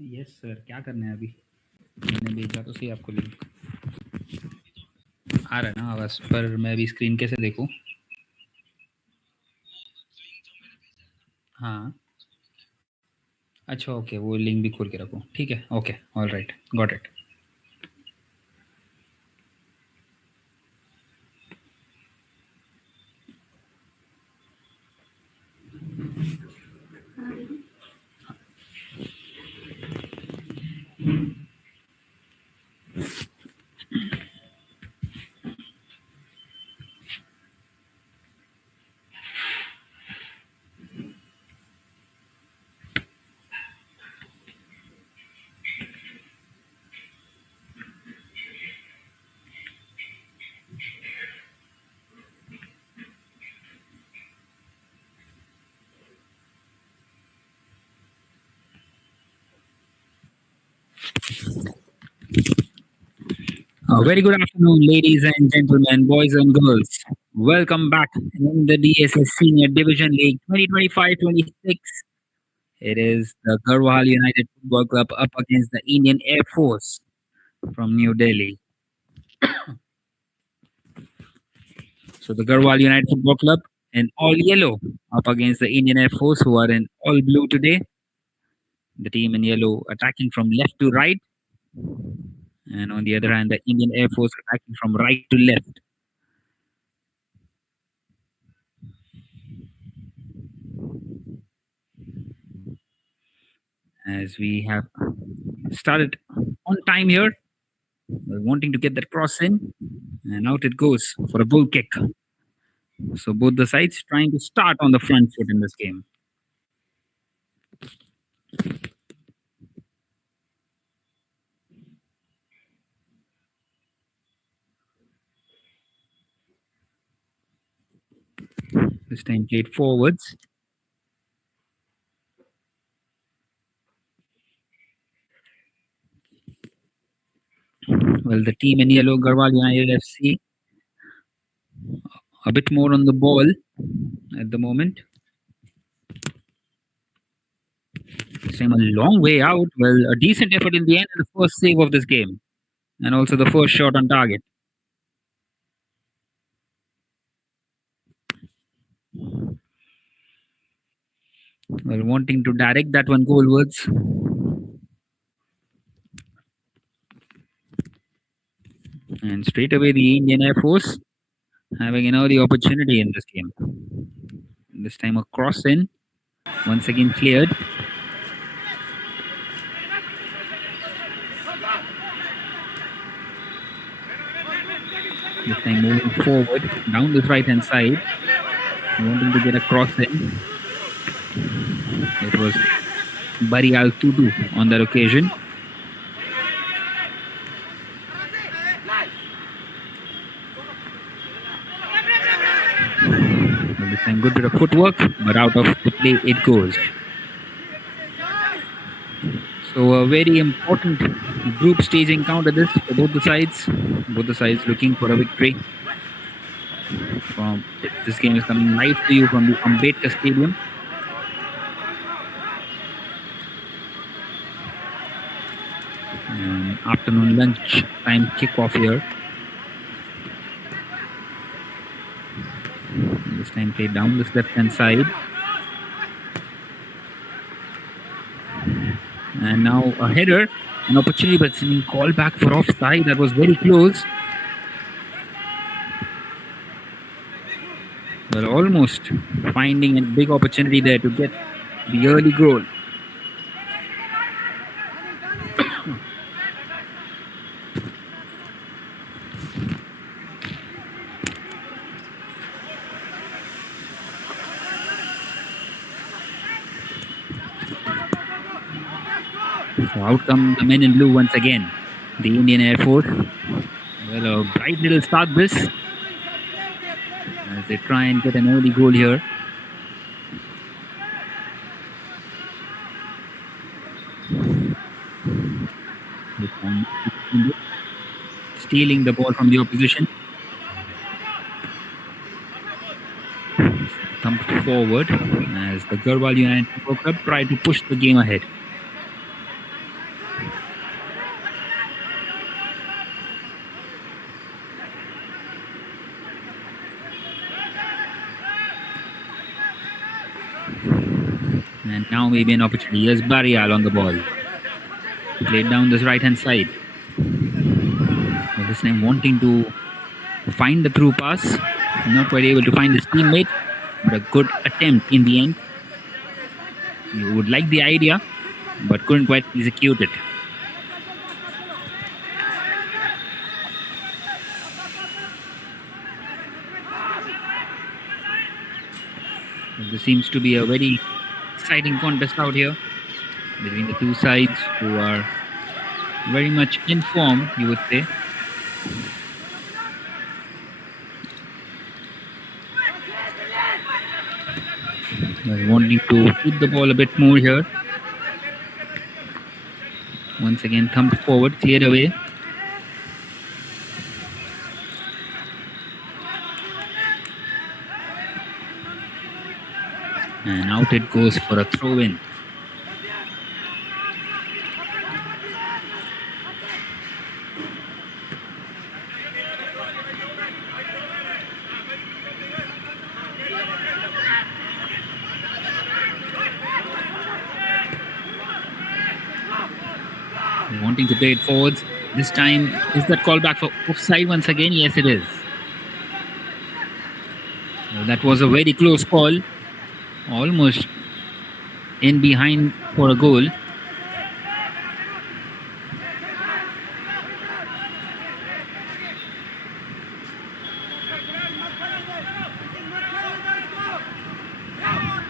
Yes sir, क्या करना है अभी? मैंने भेजा तो सही आपको लिंक। आ रहा है ना आवाज, पर मैं अभी स्क्रीन कैसे देखूं? हाँ, अच्छा ओके, वो लिंक भी खोल के रखो, ठीक है, okay, all right, got it. Very good afternoon, ladies and gentlemen, boys and girls. Welcome back in the DSA Senior Division League 2025-26. It is the GARHWAL United Football Club up against the Indian Air Force from New Delhi. So the GARHWAL United Football Club in all yellow up against the Indian Air Force, who are in all blue today. The team in yellow attacking from left to right, and on the other hand, the Indian Air Force attacking from right to left. As we have started on time here, we're wanting to get that cross in, and out it goes for a goal kick. So both the sides trying to start on the front foot in this game. This time played forwards. Well, the team in yellow, GARHWAL United FC, a bit more on the ball at the moment. This time a long way out. Well, a decent effort in the end, and the first save of this game, and also the first shot on target. Well, wanting to direct that one goalwards. And straight away the Indian Air Force having the opportunity in this game. This time a cross in, once again cleared. This time moving forward down this right hand side, wanting to get a cross in. It was Bari Al Tudu on that occasion. Well, this time good bit of footwork, but out of the play it goes. So a very important group stage encounter this for both the sides. Both the sides looking for a victory. This game is coming live to you from the Ambedkar Stadium. Afternoon lunch time kickoff here. This time played down this left hand side. And now a header, an opportunity, but it's being called back for offside. That was very close. But almost finding a big opportunity there to get the early goal. So out come the men in blue once again. The Indian Air Force. Well, a bright little start this as they try and get an early goal here. Stealing the ball from the opposition. Thumped forward as the GARHWAL United Football Club tried to push the game ahead. And now maybe an opportunity. Here's Barial on the ball. Played down this right hand side. Well, this time wanting to find the through pass. Not quite able to find his teammate, but a good attempt in the end. You would like the idea, but couldn't quite execute it. There seems to be a very exciting contest out here between the two sides who are very much in form, you would say. Wanting to keep the ball a bit more here. Once again, thumped forward, cleared away. And out it goes for a throw-in. Wanting to play it forwards. This time, is that call back for offside once again? Yes, it is. Well, that was a very close call. Almost in behind for a goal.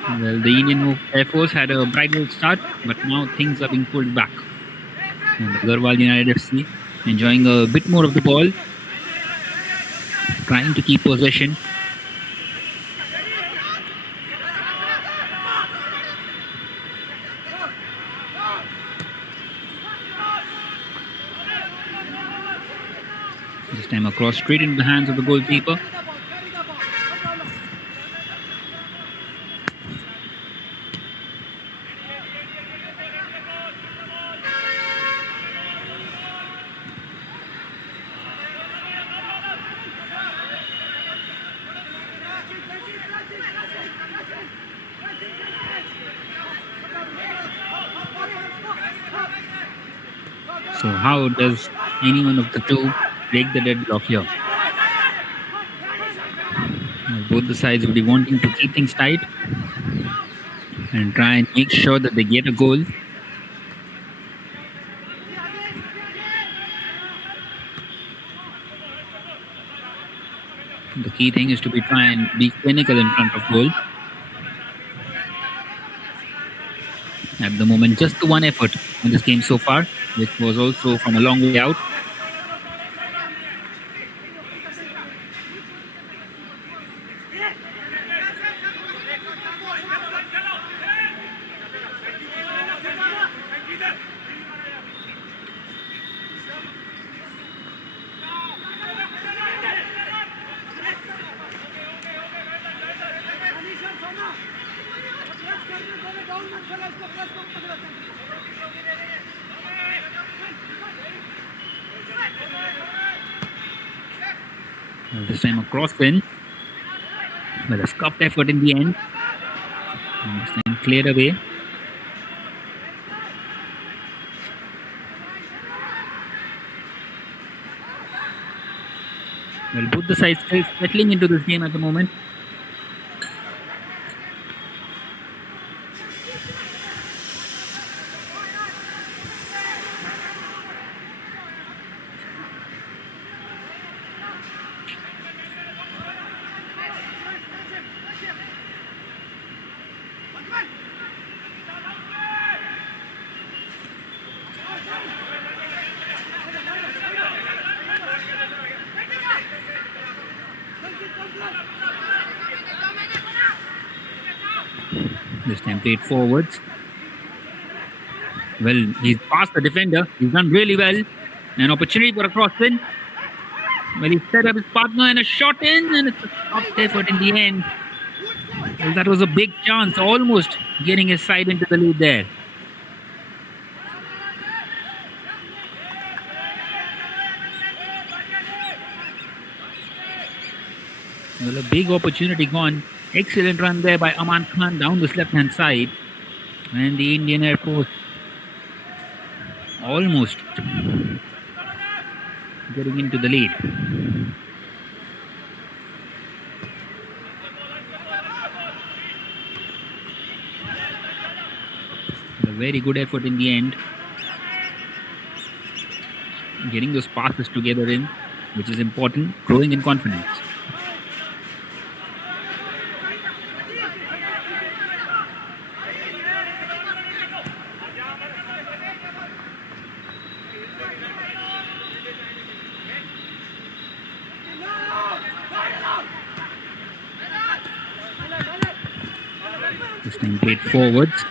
Well, the Indian Air Force had a bright little start, but now things are being pulled back. And the GARHWAL United FC enjoying a bit more of the ball, trying to keep possession. This time across straight into the hands of the goalkeeper. So how does any one of the two break the deadlock here? Both the sides will be wanting to keep things tight and try and make sure that they get a goal. The key thing is to be try and be clinical in front of goal. At the moment, just the one effort in this game so far, which was also from a long way out. Well, this time a crosswind, but a scuffed effort in the end. And this time cleared away. Well, both the sides still settling into this game at the moment. This time played forwards. Well, he's past the defender. He's done really well. An opportunity for a cross in. Well, he set up his partner and a shot in, and it's a soft effort in the end. Well, that was a big chance, almost getting his side into the lead there. Well, a big opportunity gone. Excellent run there by Aman Khan down this left-hand side. And the Indian Air Force almost getting into the lead. A very good effort in the end. Getting those passes together in, which is important, growing in confidence. This time played forwards.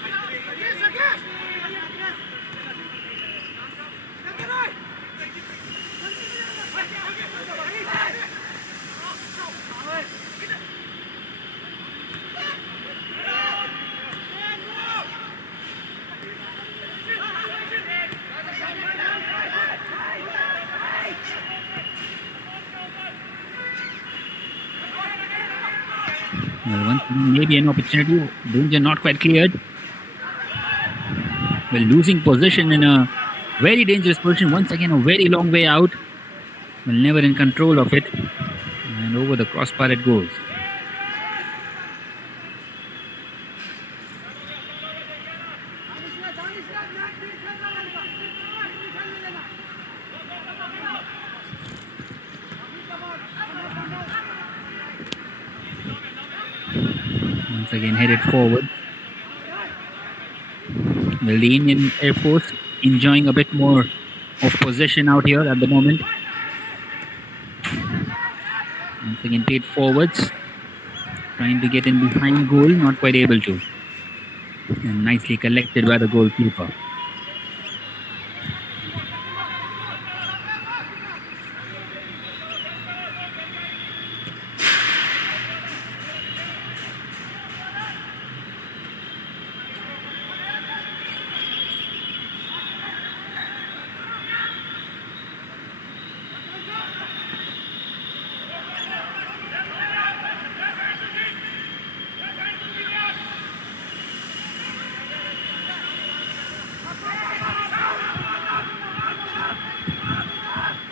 Well, once maybe an opportunity, danger not quite cleared. Well, losing position in a very dangerous position. Once again, a very long way out. Well, never in control of it. And over the crossbar it goes. Once again headed forward. Well, the Indian Air Force enjoying a bit more of possession out here at the moment. Once again played forwards. Trying to get in behind goal, not quite able to. And nicely collected by the goalkeeper.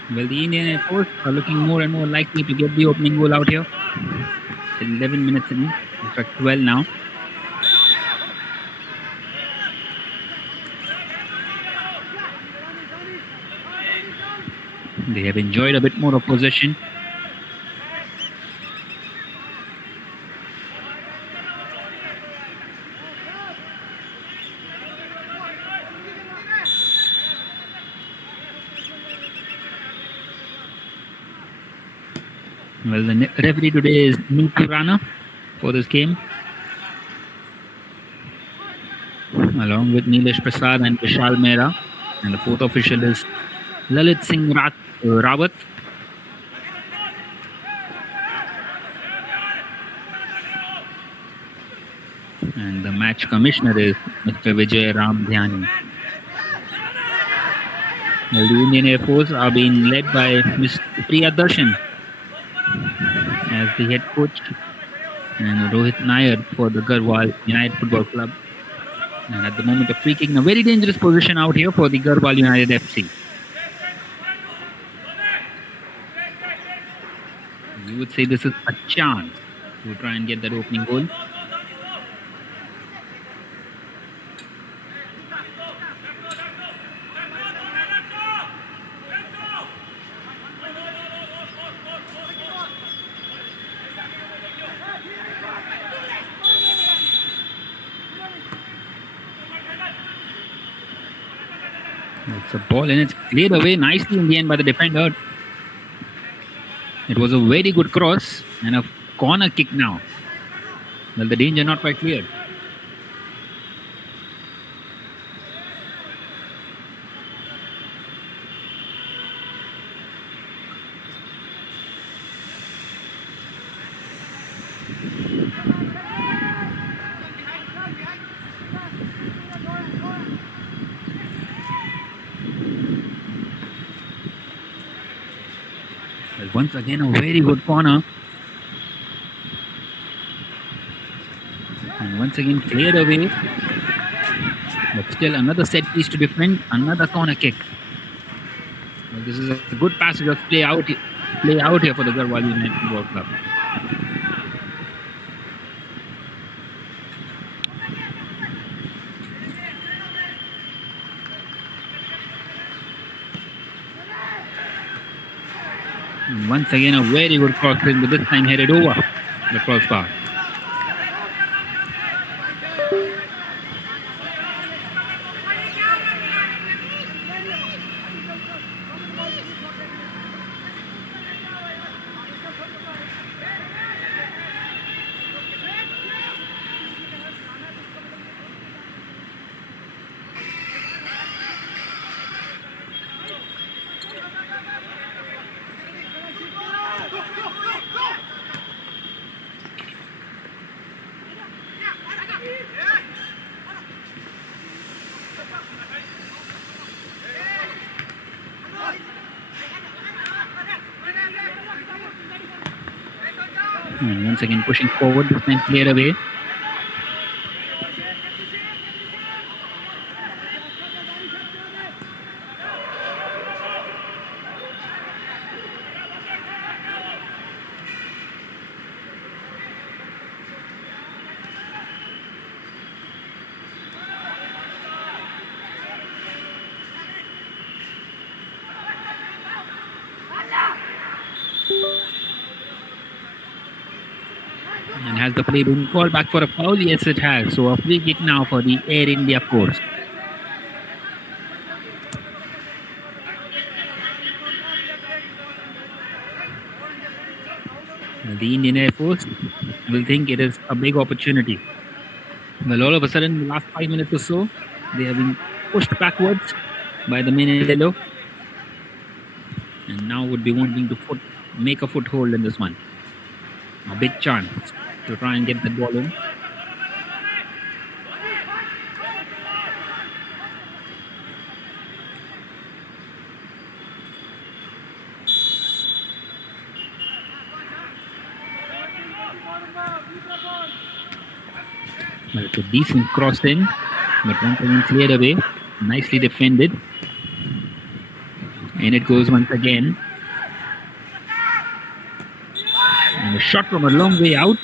Well, the Indian Air Force are looking more and more likely to get the opening goal out here. 11 minutes in fact 12 now. They have enjoyed a bit more of possession. Well, the referee today is Neetu Rana for this game, along with Nilesh Prasad and Vishal Mehra. And the fourth official is Lalit Singh Rawat. And the match commissioner is Mr. Vijay Ram Dhyani. Well, the Indian Air Force are being led by Ms. Priya Darshan as the head coach, and Rohit Nair for the GARHWAL United Football Club. And at the moment, a free kick in a very dangerous position out here for the GARHWAL United FC. You would say this is a chance to try and get that opening goal. It's a ball and it's cleared away nicely in the end by the defender. It was a very good cross and a corner kick now. Well, the danger not quite cleared. Well, once again, a very good corner. And once again, cleared away. But still another set piece to defend, another corner kick. Well, this is a good passage of play out here for the GARHWAL United Football Club. And once again, a very good cross in, but this time headed over the crossbar. And once again pushing forward, this time cleared away. And has the play been called back for a foul? Yes, it has. So a free kick now for the Air India Force. The Indian Air Force will think it is a big opportunity. Well, all of a sudden, in the last 5 minutes or so, they have been pushed backwards by the men in yellow. And now would be wanting to make a foothold in this one. A big chance to try and get that ball in. Well, it's a decent cross in, but once again cleared away. Nicely defended. And it goes once again. And a shot from a long way out.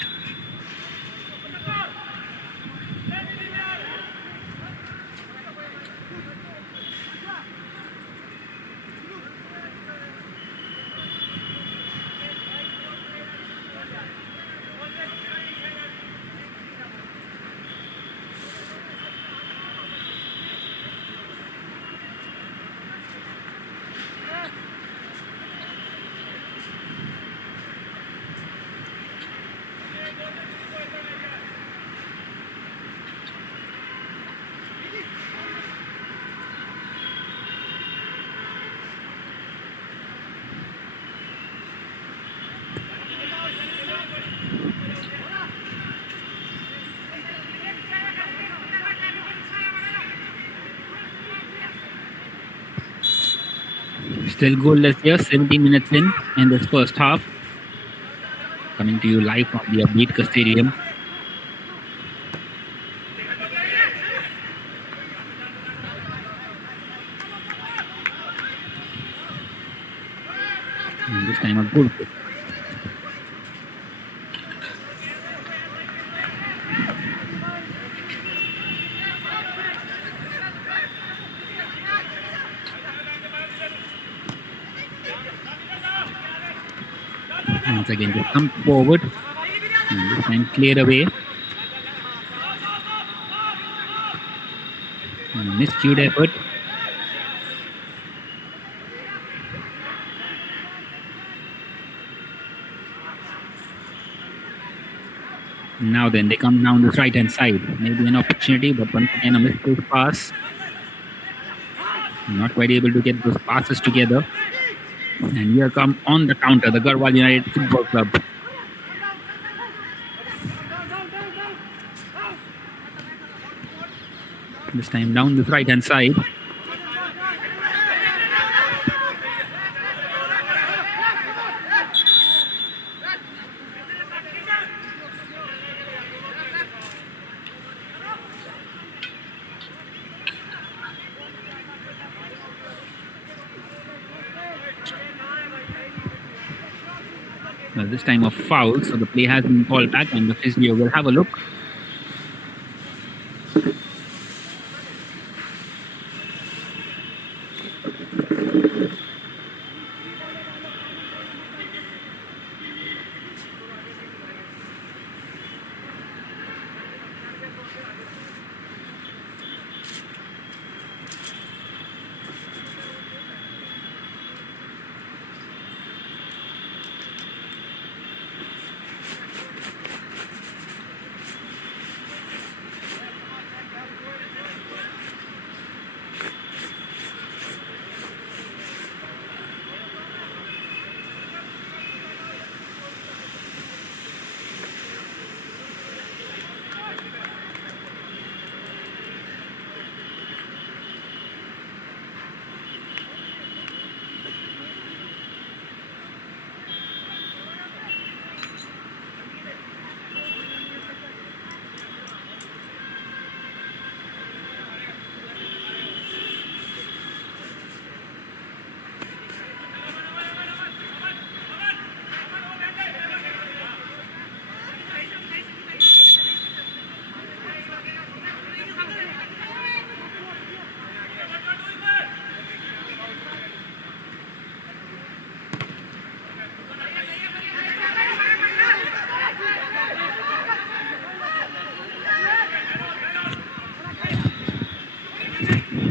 Still goalless here, 17 minutes in this first half. Coming to you live from the Ambedkar Stadium. And this time a goal kick. Once again, just come forward. And this time cleared away. And miscued effort. Now then, they come down this right-hand side. Maybe an opportunity, but once again, a misplaced pass. Not quite able to get those passes together. And here come on the counter, the GARHWAL United Football Club. This time down this right-hand side. Well, this time a foul, so the play has been called back, and the physio will have a look.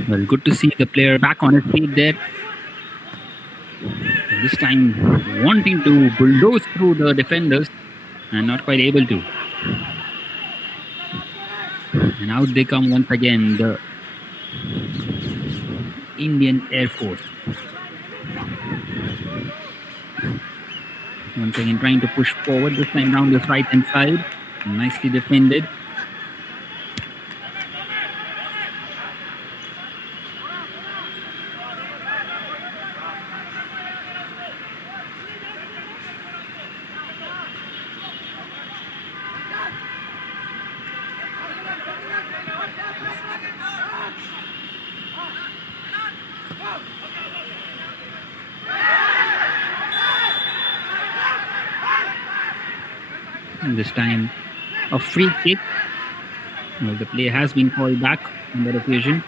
Well, good to see the player back on his feet there. This time wanting to bulldoze through the defenders and not quite able to. And out they come once again, the Indian Air Force. Once again trying to push forward, this time down this right hand side. Nicely defended. And this time a free kick. Well, the play has been called back on that occasion.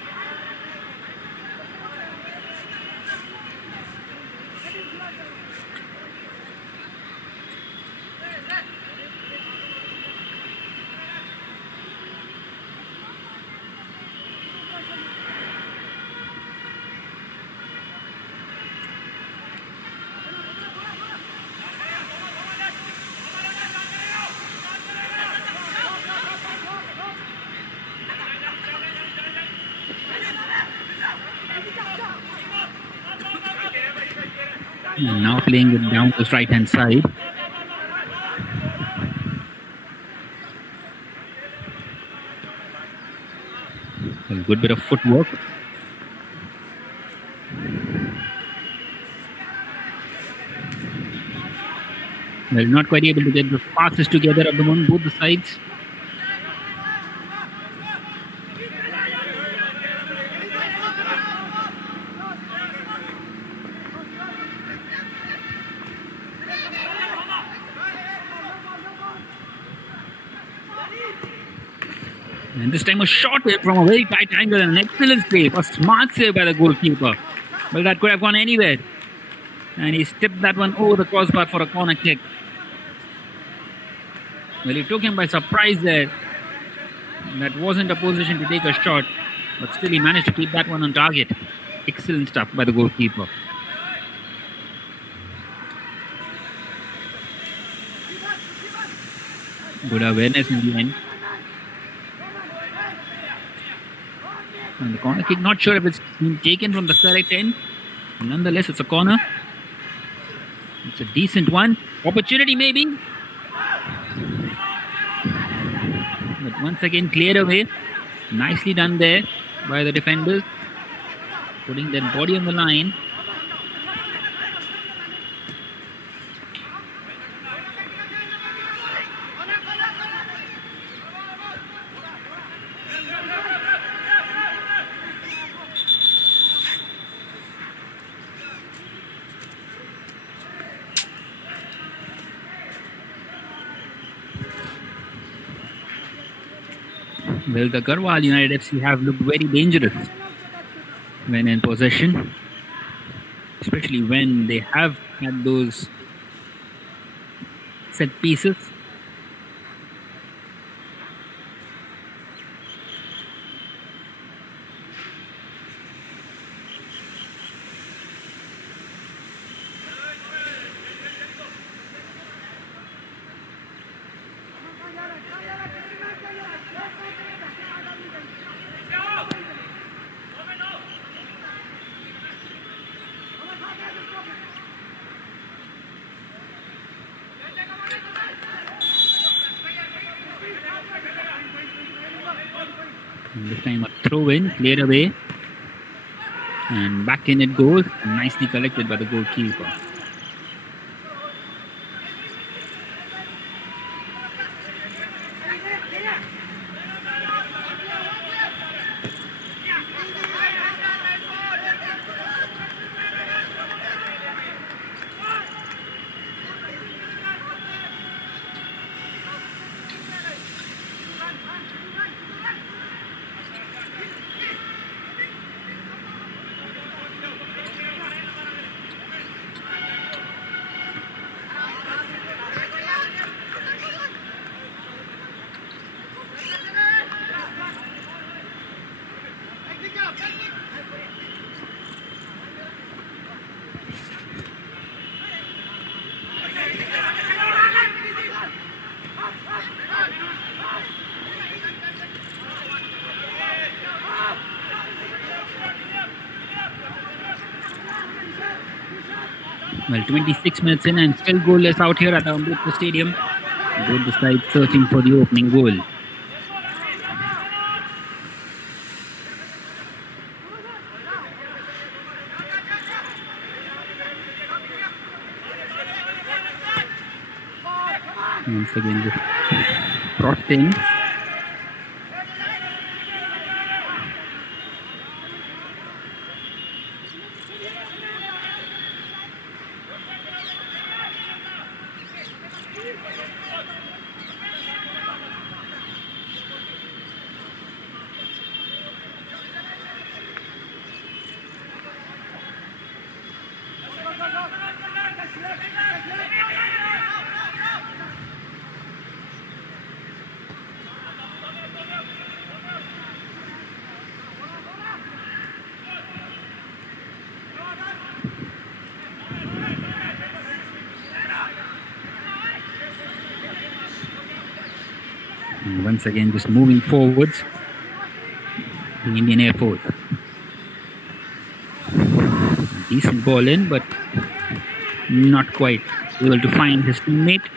And now playing it down this right hand side. A good bit of footwork. Well, not quite able to get the passes together at the moment, both the sides. And this time a shot hit from a very tight angle and an excellent save. A smart save by the goalkeeper. Well, that could have gone anywhere. And he stepped that one over the crossbar for a corner kick. Well, he took him by surprise there. That wasn't a position to take a shot, but still he managed to keep that one on target. Excellent stuff by the goalkeeper. Good awareness in the end. And the corner kick, not sure if it's been taken from the correct end. Nonetheless, it's a corner. It's a decent one. Opportunity maybe. But once again cleared away. Nicely done there by the defenders. Putting their body on the line. Well, the GARHWAL United FC have looked very dangerous when in possession, especially when they have had those set pieces. And this time a throw in, cleared away. And back in it goes. Nicely collected by the goalkeeper. Well, 26 minutes in and still goalless out here at the Ambedkar Stadium. Both the sides searching for the opening goal. Once again, just crossed in. And once again, just moving forwards, the Indian Air Force. Decent ball in, but not quite able to find his teammate.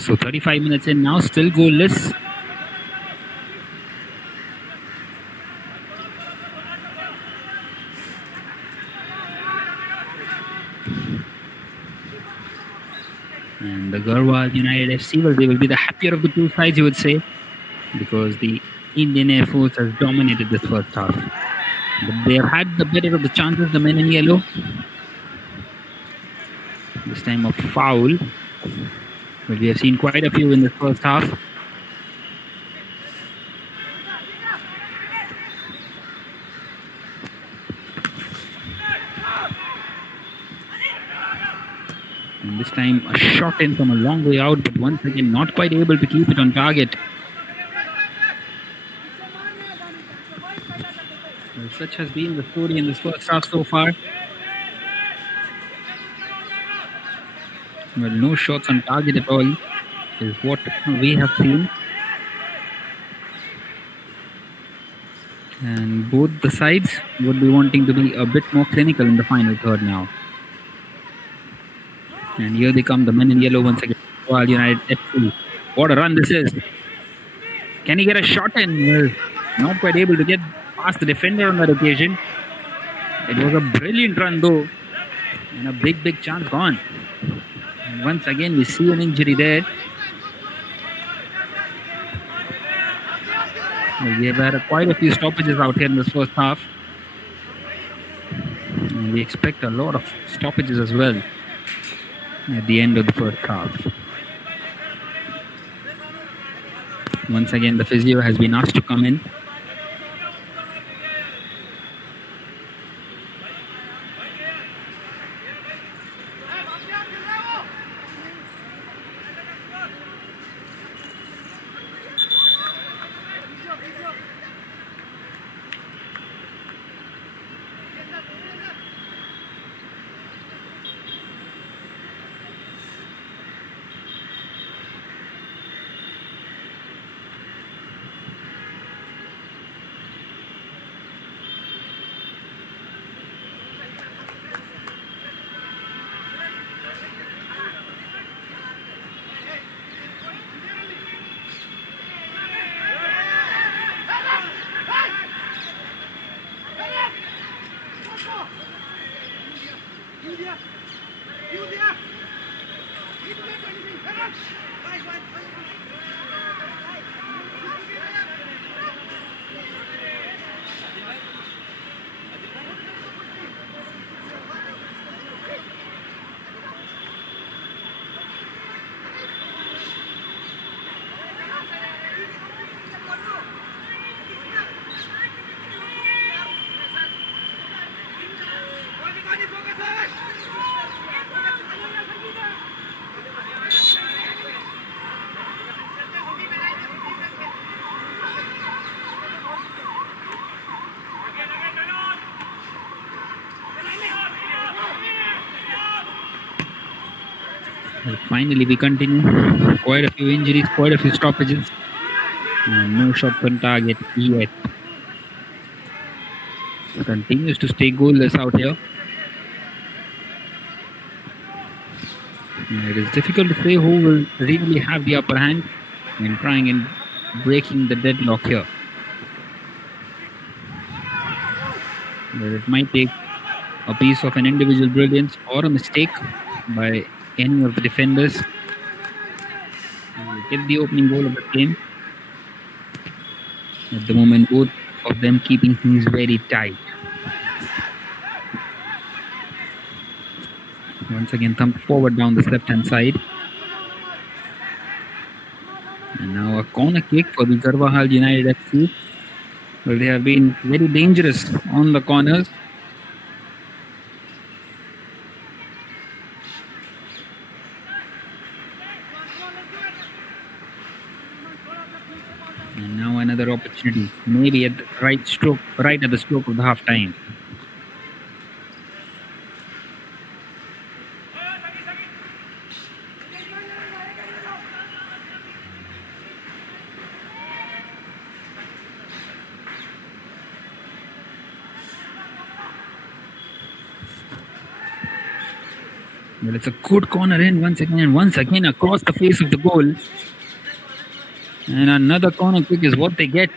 So 35 minutes in now, still goalless. And the GARHWAL United FC, well, they will be the happier of the two sides, you would say, because the Indian Air Force has dominated this first half. But they have had the better of the chances, the men in yellow. This time a foul. But we have seen quite a few in the first half. And this time a shot in from a long way out, but once again not quite able to keep it on target. Well, such has been the story in this first half so far. Well, no shots on target at all is what we have seen. And both the sides would be wanting to be a bit more clinical in the final third now. And here they come, the men in yellow once again. GARHWAL United FC. What a run this is. Can he get a shot in? Well, not quite able to get past the defender on that occasion. It was a brilliant run though. And a big chance gone. And once again we see an injury there. Well, we have had quite a few stoppages out here in this first half. And we expect a lot of stoppages as well at the end of the first half. Once again, the physio has been asked to come in. Well, finally, we continue. Quite a few injuries, quite a few stoppages. And no shot on target yet. Continues to stay goalless out here. It is difficult to say who will really have the upper hand in trying and breaking the deadlock here. But it might take a piece of an individual brilliance or a mistake by any of the defenders to get the opening goal of the game. At the moment, both of them keeping things very tight. Once again, thump forward down this left-hand side. And now a corner kick for the GARHWAL United FC. Well, they have been very dangerous on the corners. And now another opportunity, maybe at the right at the stroke of the half time. Well, it's a good corner in once again across the face of the goal. And another corner kick is what they get.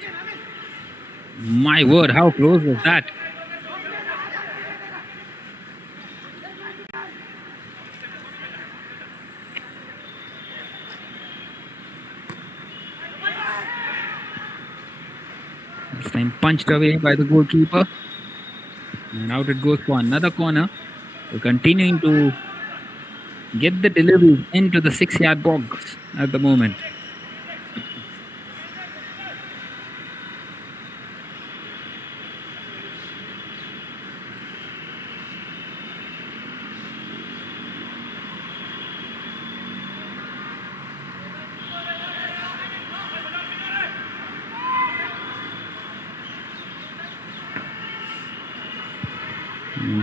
My word, how close was that? This time punched away by the goalkeeper. And out it goes for another corner. We're continuing to get the delivery into the 6-yard box at the moment.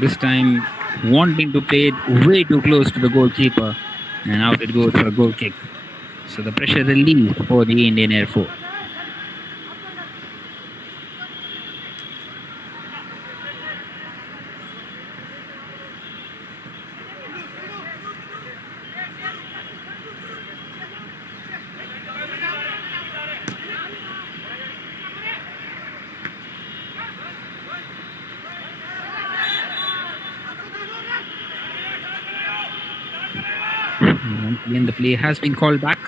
This time wanting to play it way too close to the goalkeeper, and out it goes for a goal kick. So the pressure relieved for the Indian Air Force. Once again, the play has been called back.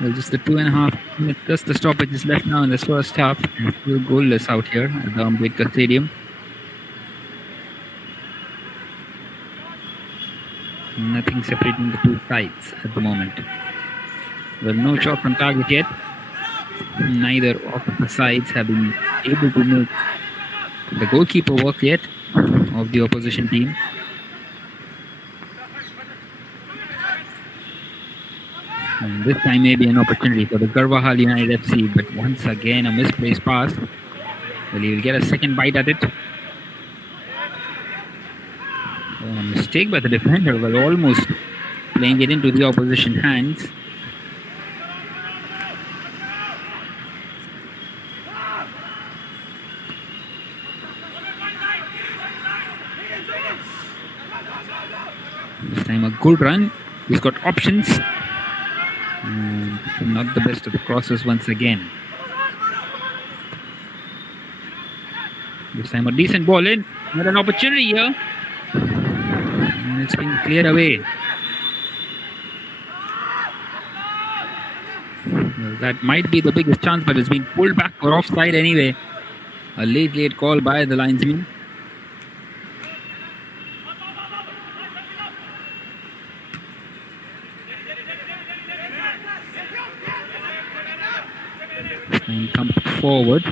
Well, just the 2.5 minutes, just the stoppage is left now in this first half. And still goalless out here at the Ambedkar Stadium. Nothing separating the two sides at the moment. Well, no shot on target yet. Neither of the sides have been able to make the goalkeeper work yet of the opposition team. And this time may be an opportunity for the GARHWAL United FC, but once again a misplaced pass. Well, he will get a second bite at it. A mistake by the defender, well, almost playing it into the opposition hands. This time a good run. He's got options. Not the best of the crosses once again. This time a decent ball in. Not an opportunity here. And it's been cleared away. Well, that might be the biggest chance, but it's been pulled back for offside anyway. A late call by the linesman. And come forward.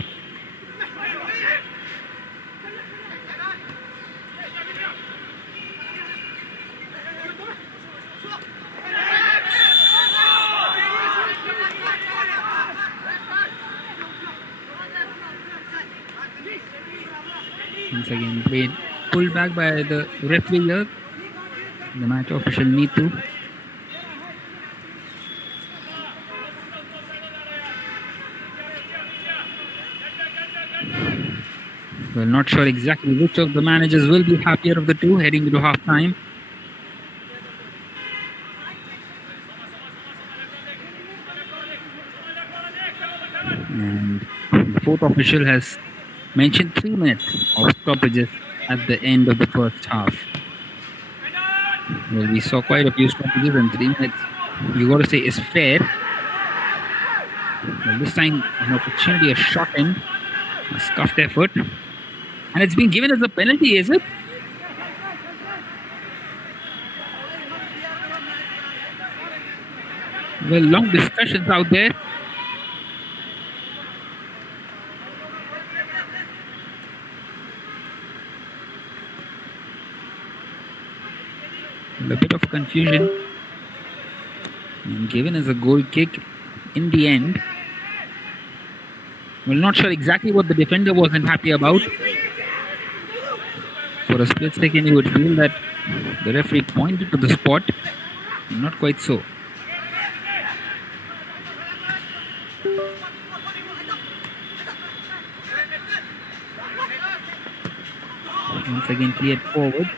Once again played pulled back by the referee here. The match official need to. Well, not sure exactly which of the managers will be happier of the two heading into half time. And the fourth official has mentioned 3 minutes of stoppages at the end of the first half. Well, we saw quite a few stoppages, and 3 minutes, you got to say, is fair. Well, this time, an opportunity, a shot in, a scuffed effort. And it's been given as a penalty, is it? Well, long discussions out there. A bit of confusion. And given as a goal kick in the end. Well, not sure exactly what the defender wasn't happy about. For a split second, you would feel that the referee pointed to the spot. Not quite so. Once again, cleared forward.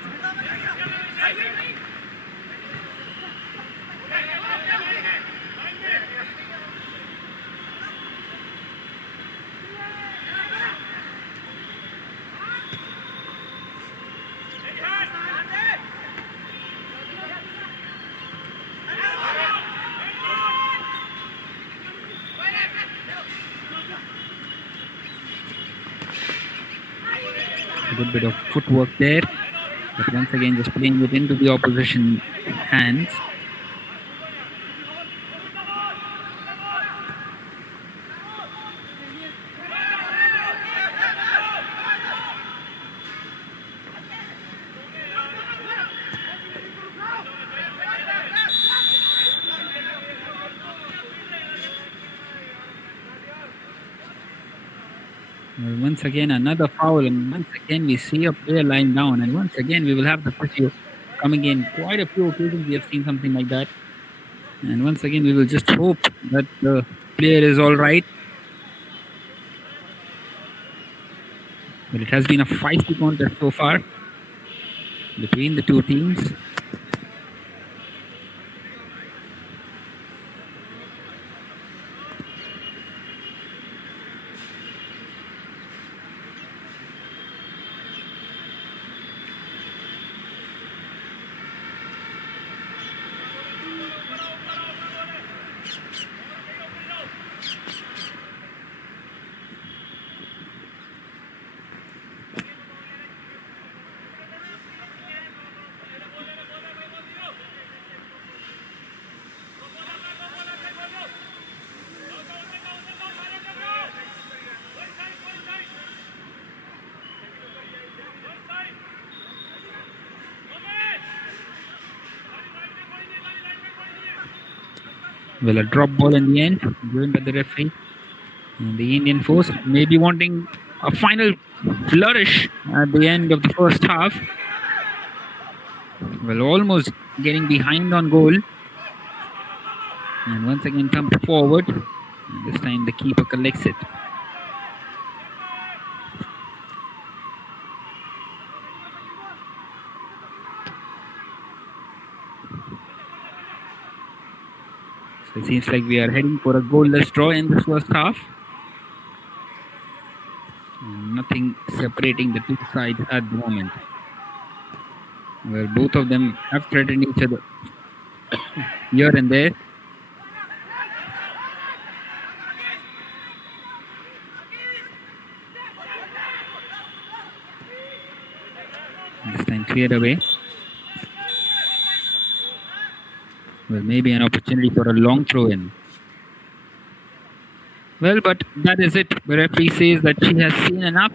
A good bit of footwork there, but once again just playing it into the opposition hands. Well, once again another foul, and once again we see a player lying down, and once again we will have the physio coming in. Quite a few occasions we have seen something like that, and once again we will just hope that the player is all right. But it has been a feisty contest so far between the two teams. Well, a drop ball in the end, given by the referee. And the Indian force may be wanting a final flourish at the end of the first half. Well, almost getting behind on goal. And once again comes forward. And this time the keeper collects it. So it seems like we are heading for a goalless draw in this first half. Nothing separating the two sides at the moment. Well, both of them have threatened each other here and there. This time cleared away. Well, maybe an opportunity for a long throw in. Well, but that is it. The referee says that she has seen enough.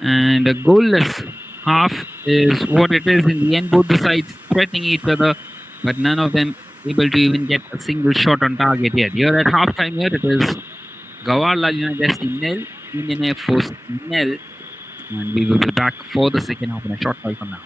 And a goalless half is what it is in the end. Both the sides threatening each other, but none of them able to even get a single shot on target yet. Here at halftime, here it is GARHWAL University nil, Indian Air Force nil. And we will be back for the second half in a short while from now.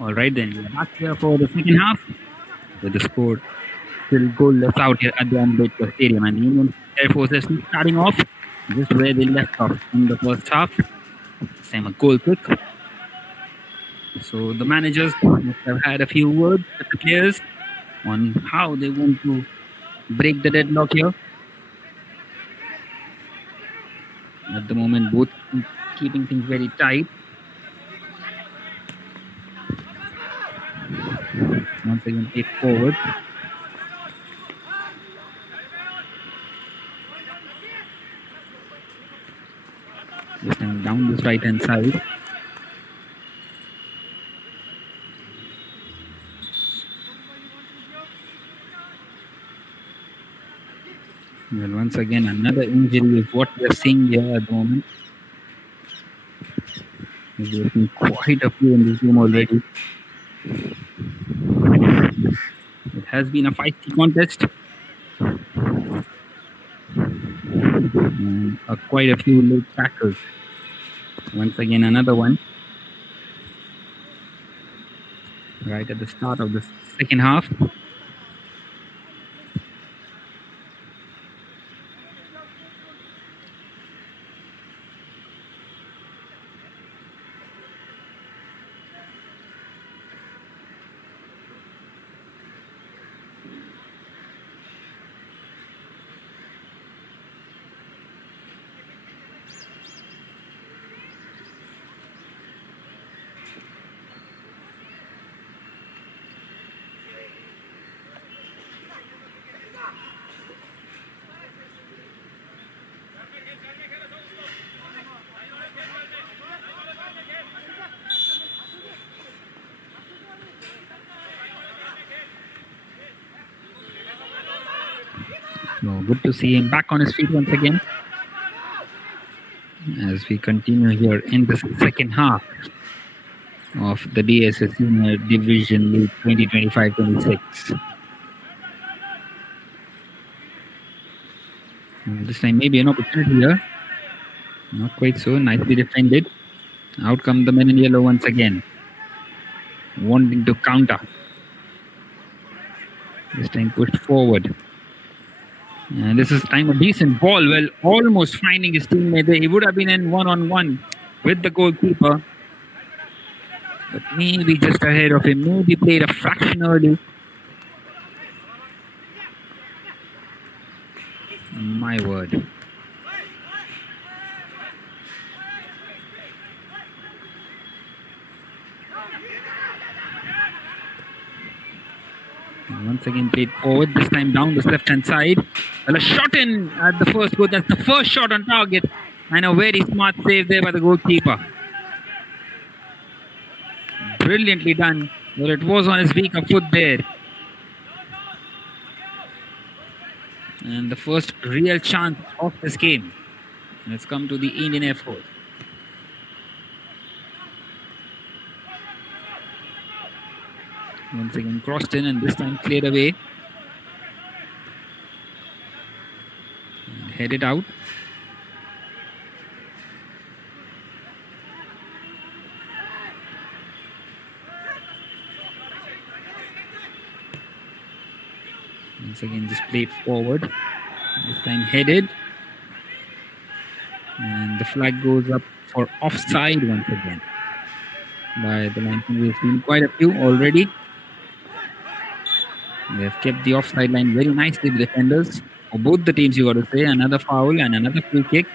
All right, then we're back here for the second half with the score still goalless out here at the Ambedkar Stadium, and the Indian Air Force is starting off just where they left off in the first half. This time a goal kick. So the managers must have had a few words with the players on how they want to break the deadlock here. At the moment, both keeping things very tight. Once again, take forward. This time down this right hand side. Well, once again, another injury is what we are seeing here at the moment. There's been quite a few in this game already. It has been a feisty contest. And quite a few late tackles. Once again, another one. Right at the start of the second half. So good to see him back on his feet once again. As we continue here in the second half of the DSA Senior Division League 2025-26. This time maybe an opportunity here. Not quite so. Nicely defended. Out come the men in yellow once again. Wanting to counter. This time pushed forward. And this is time a decent ball. Well, almost finding his teammate there. He would have been in one-on-one with the goalkeeper. But maybe just ahead of him. Maybe played a fraction early. My word. And once again played forward. This time down this left-hand side. Well, a shot in at the first goal. That's the first shot on target. And a very smart save there by the goalkeeper. Brilliantly done. Well, it was on his weaker foot there. And the first real chance of this game has come to the Indian Air Force. Once again crossed in and this time cleared away. And headed out. Once again just played forward. This time headed. And the flag goes up for offside once again. By the line, we've seen quite a few already. They have kept the offside line very nicely, the defenders. For both the teams, you got to say. Another foul and another free kick.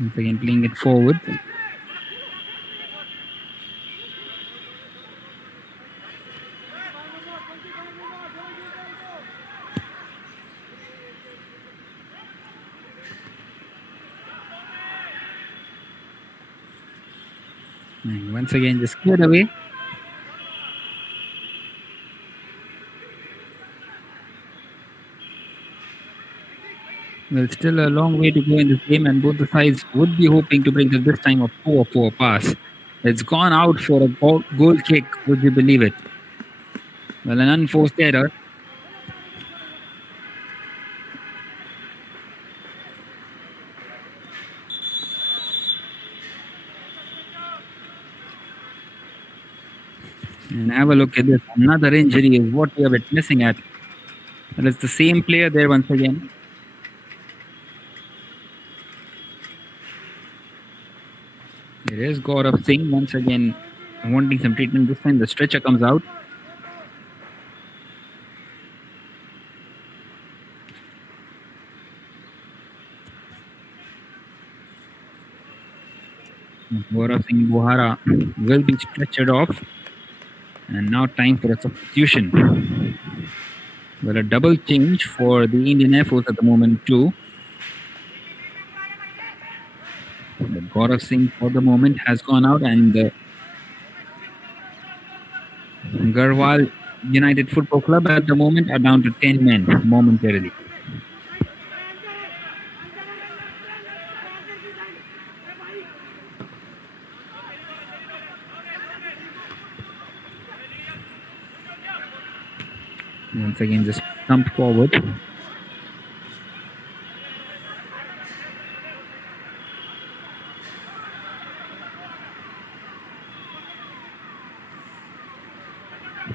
Once again playing it forward. And once again, just cleared away. Well, still a long way to go in this game, and both the sides would be hoping to bring this time a 4-4 pass. It's gone out for a goal kick. Would you believe it? Well, an unforced error. And have a look at this. Another injury is what we are witnessing at. And it's the same player there once again. It is Gaurav Singh once again wanting some treatment. This time the stretcher comes out. Gaurav Singh Bohara will be stretchered off. And now time for a substitution. Well, a double change for the Indian Air Force at the moment too. But Gaurav Singh for the moment has gone out, and Garhwal United Football Club at the moment are down to 10 men momentarily. Once again, just thumped forward.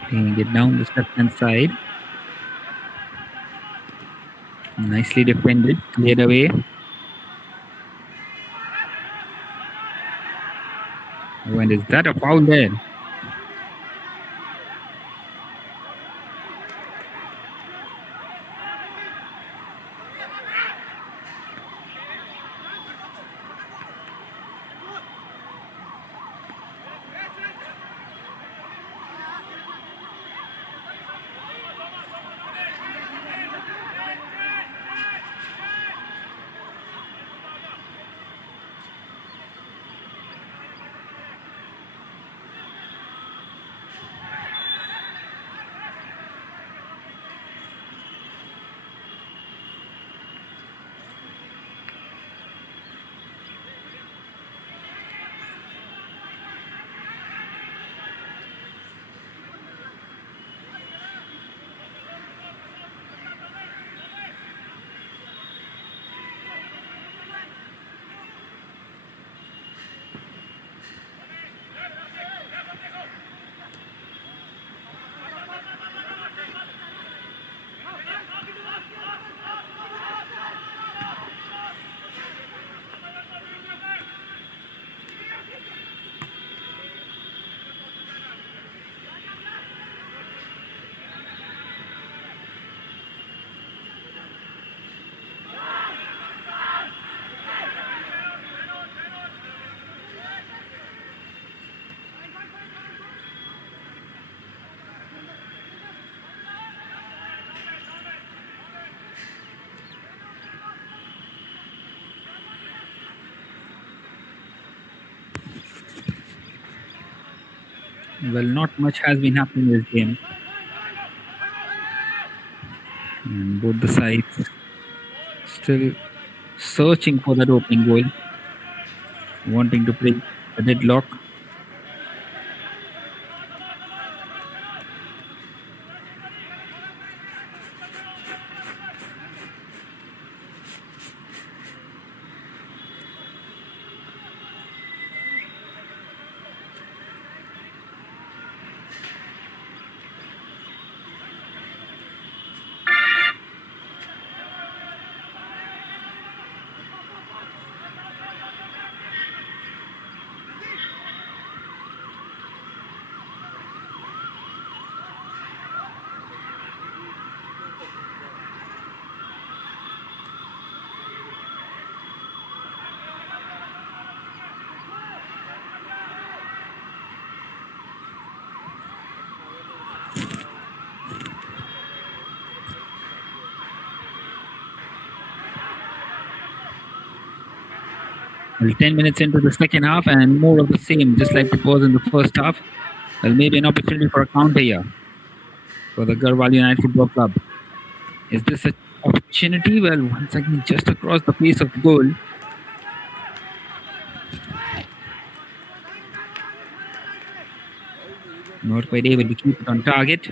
Playing it down the left hand side. Nicely defended, cleared away. When is that a foul there? Well, not much has been happening in this game. And both the sides still searching for that opening goal, wanting to break the deadlock. Well, 10 minutes into the second half and more of the same, just like it was in the first half. Well, maybe an opportunity for a counter here for the Garhwal United Football Club. Is this an opportunity? Well, once again, just across the face of the goal. Not quite able to keep it on target.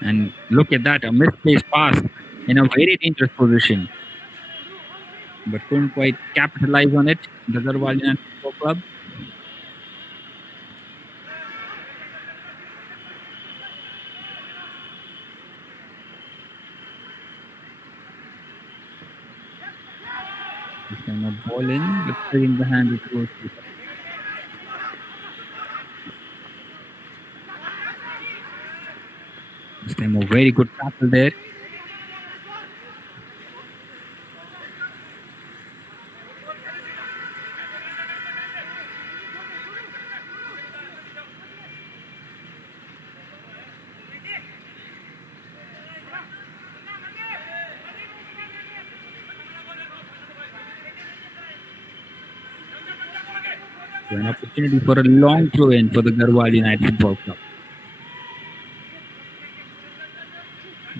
And look at that, a misplaced pass in a very dangerous position. But couldn't quite capitalize on it, the Garhwal United Football Club. This time a ball in, but still in the hands of the goalkeeper. This time a very good tackle there. So an opportunity for a long throw in for the Garhwal United Football Club.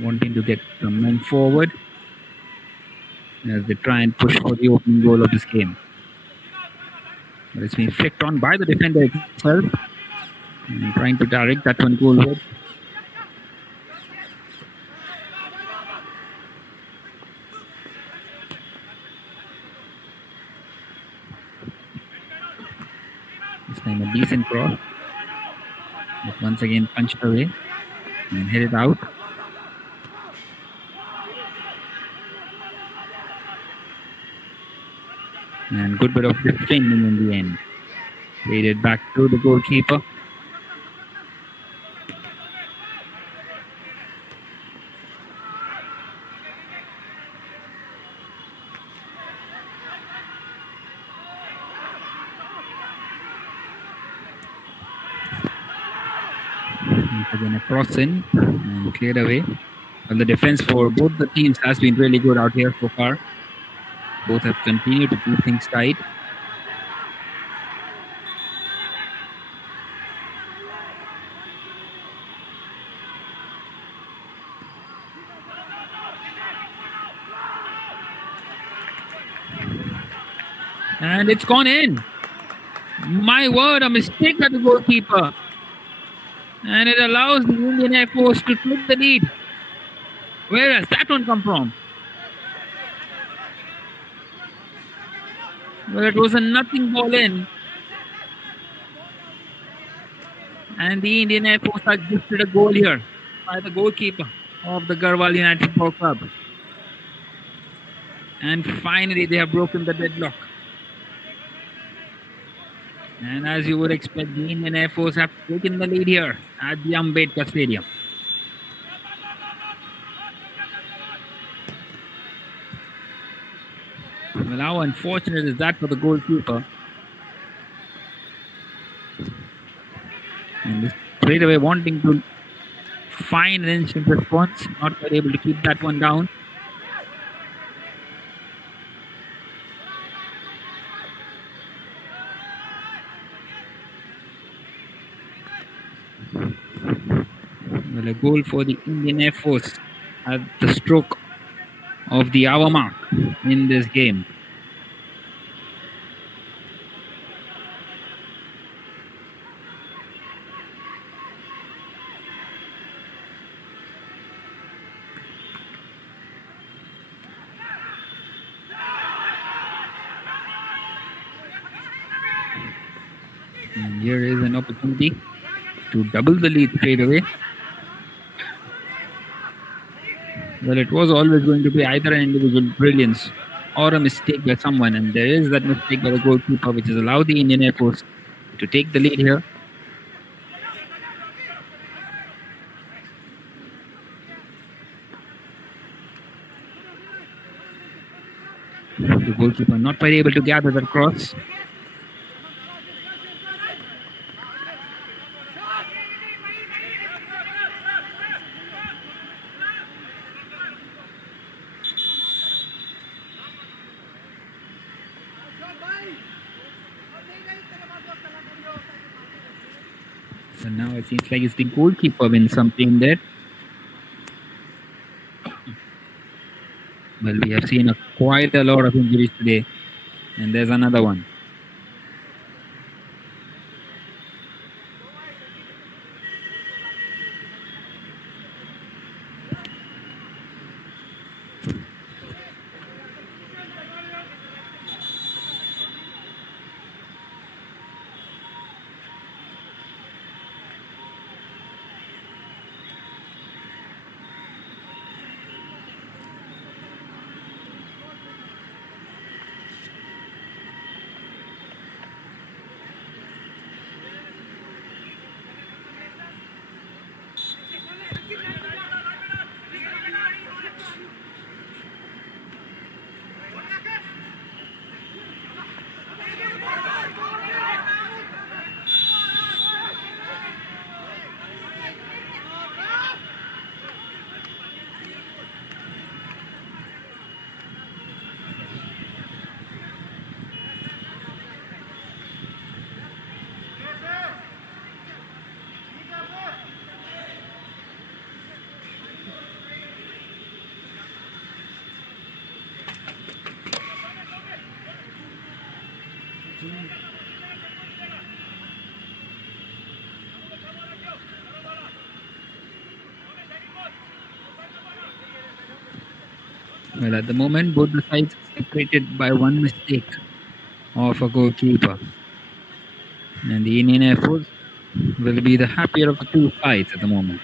Wanting to get some men forward as they try and push for the opening goal of this game. But it's been flicked on by the defender itself and trying to direct that one goalward. This time a decent cross, but once again punched away and headed out. And good bit of defending in the end. Played it back to the goalkeeper. Once again a cross in and cleared away. Well, the defense for both the teams has been really good out here so far. Both have continued to keep things tight. And it's gone in. My word, a mistake by the goalkeeper. And it allows the Indian Air Force to take the lead. Where has that one come from? Well, it was a nothing ball in. And the Indian Air Force has gifted a goal here by the goalkeeper of the Garhwal United Football Club. And finally, they have broken the deadlock. And as you would expect, the Indian Air Force have taken the lead here at the Ambedkar Stadium. Well, how unfortunate is that for the goalkeeper? And straight away wanting to find an instant response, not quite able to keep that one down. Well, a goal for the Indian Air Force at the stroke of the hour mark in this game. And here is an opportunity to double the lead straight away. Well, it was always going to be either an individual brilliance or a mistake by someone, and there is that mistake by the goalkeeper, which has allowed the Indian Air Force to take the lead here. The goalkeeper not quite able to gather that cross. And now it seems like it's the goalkeeper wins something there. Well, we have seen quite a lot of injuries today, and there's another one. Well, at the moment, both the sides are separated by one mistake of a goalkeeper. And the Indian Air Force will be the happier of the two sides at the moment.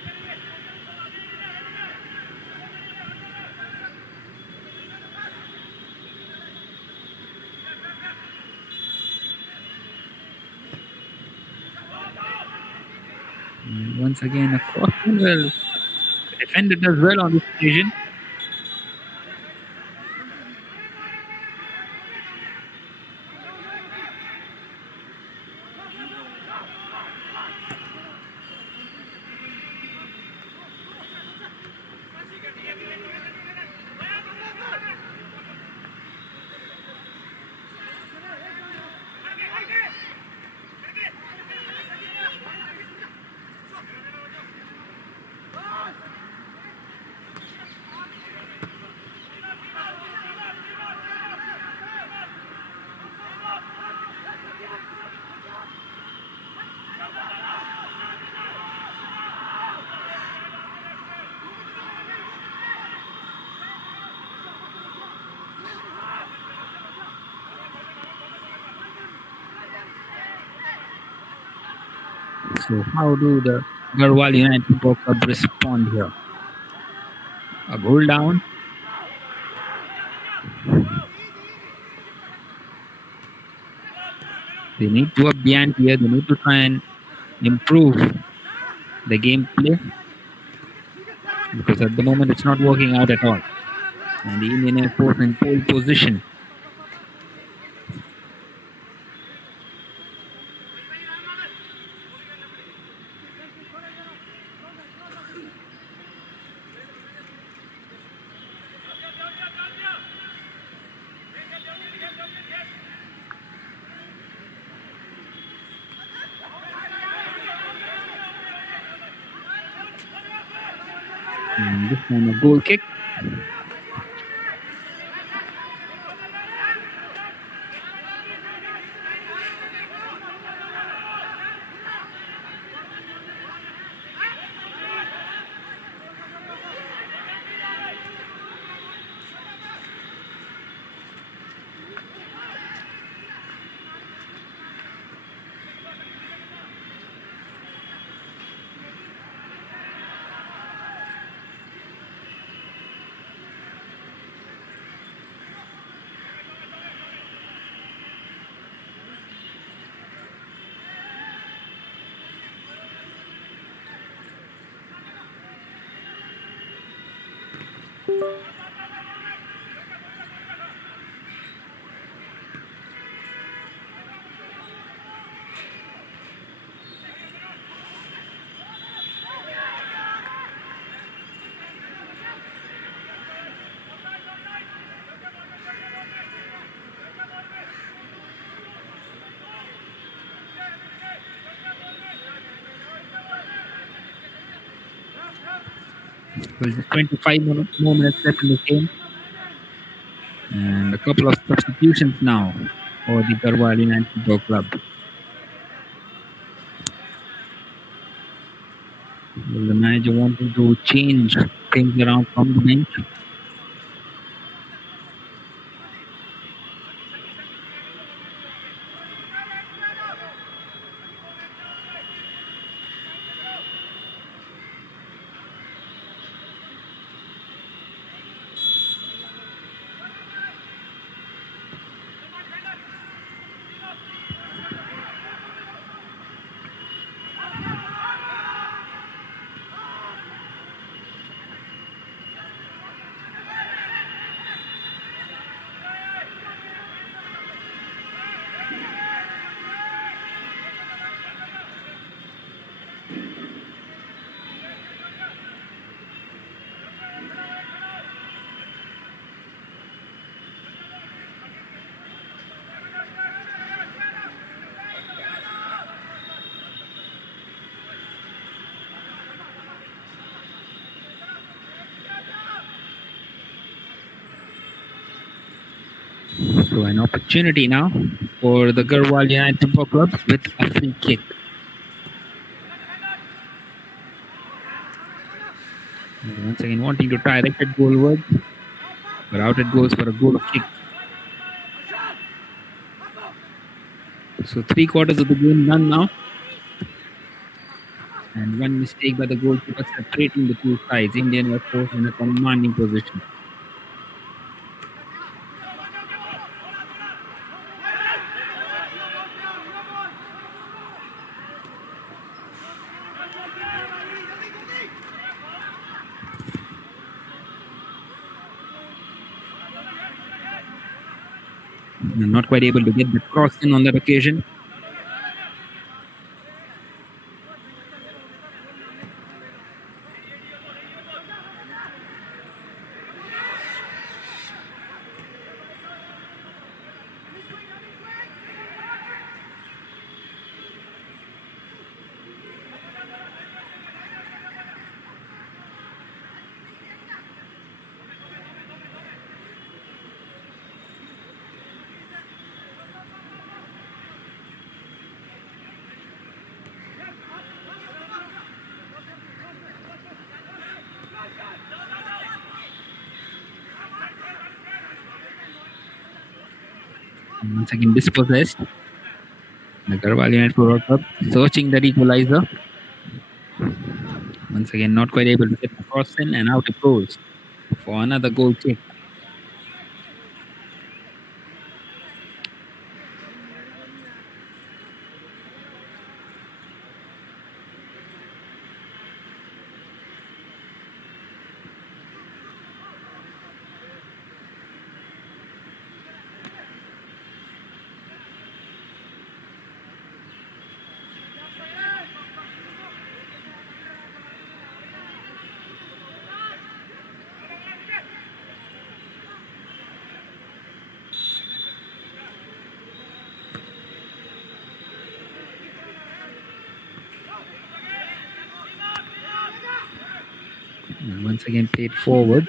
And once again, a crossing. Well, the defender does well on this occasion. So, how do the Garhwal United Football Club respond here? A goal down. They need to up the ante here. They need to try and improve the gameplay because at the moment it's not working out at all. And the Indian Air Force in pole position. And this time a goal kick. There's just 25 more minutes left in the game. And a couple of substitutions now for the Garhwal United Football Club. Will the manager wanting to change things around from the bench? So an opportunity now for the Garhwal United Football Club with a free kick. And once again wanting to direct it goalward, but out it goes for a goal kick. So 3/4 of the game done now. And one mistake by the goalkeeper separating the two sides. Indian was forced in a commanding position. And not quite able to get the cross in on that occasion. And once again dispossessed. The Garhwal United Football Club searching that equalizer. Once again not quite able to get the cross in, and out it goes for another goal kick. And once again played forward.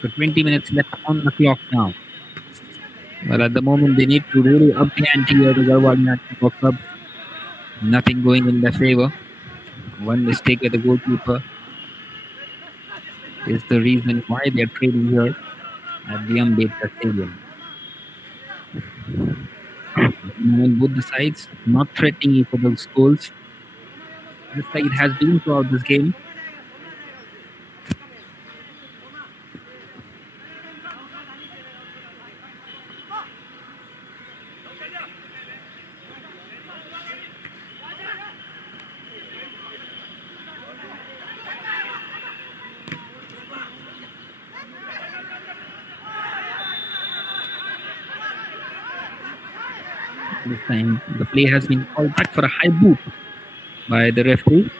So 20 minutes left on the clock now. But at the moment, they need to really up the ante here to Garhwal United Football Club. Nothing going in their favor. One mistake by the goalkeeper. is the reason why they are trading here at the Ambedkar Stadium. When both the sides not threatening each other's goals, just like it has been throughout this game. This time the play has been called back for a high boot by the referee.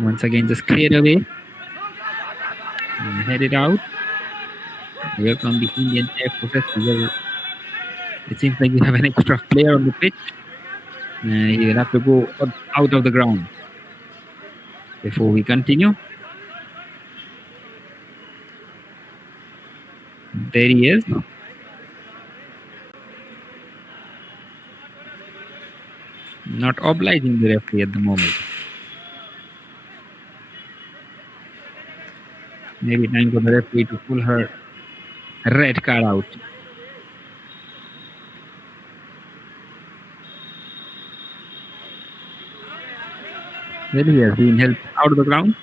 Once again, just cleared away and headed out. Here come the Indian air forces. It seems like we have an extra player on the pitch. He will have to go out of the ground before we continue. There he is. Not obliging the referee at the moment. Maybe time for the referee to pull her red card out. There he has been helped out of the ground.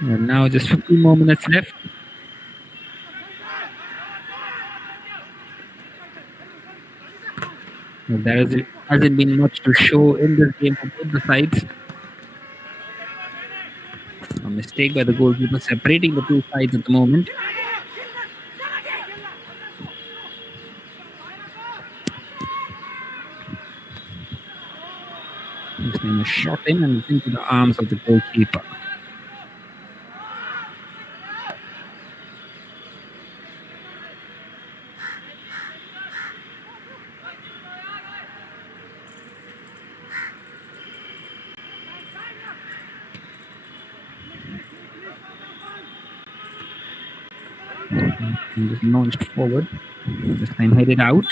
And now just 15 more minutes left. There hasn't been much to show in this game for both the sides. A mistake by the goalkeeper separating the two sides at the moment. This time a shot in and into the arms of the goalkeeper. and just launched forward. This time headed out.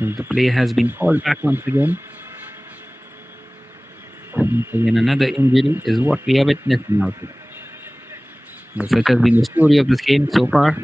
And the play has been called back once again. Once again, another injury is what we are witnessing out here. Well, such has been the story of this game so far.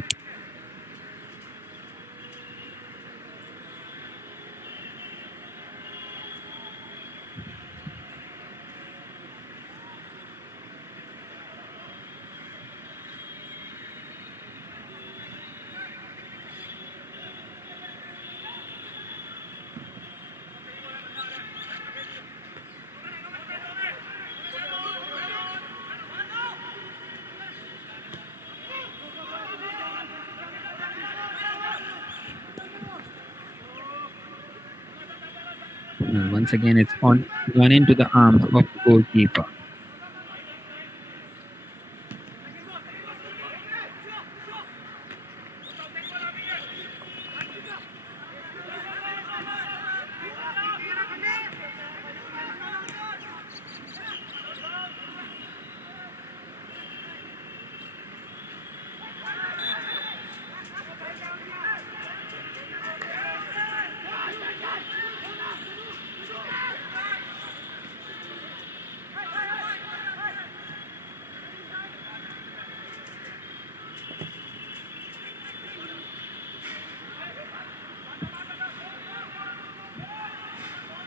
Once again, it's gone into the arms of the goalkeeper.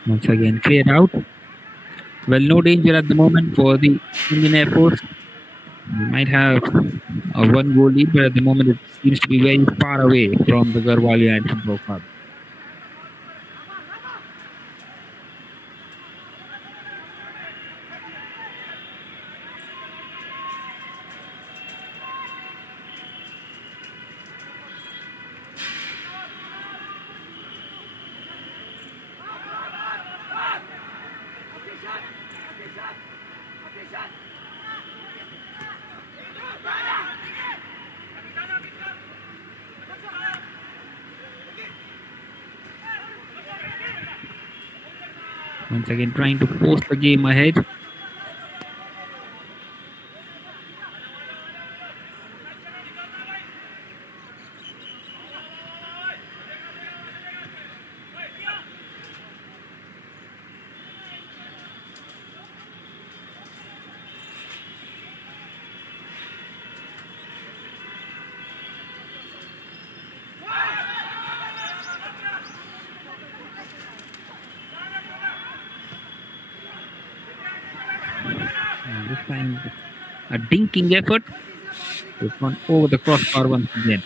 Once again, cleared out. Well, no danger at the moment for the Indian Air Force. We might have a one goal lead, but at the moment it seems to be very far away from the GARHWAL United Football Club. Once again, trying to force the game ahead. And this time, a dinking effort. It's gone over the crossbar once again.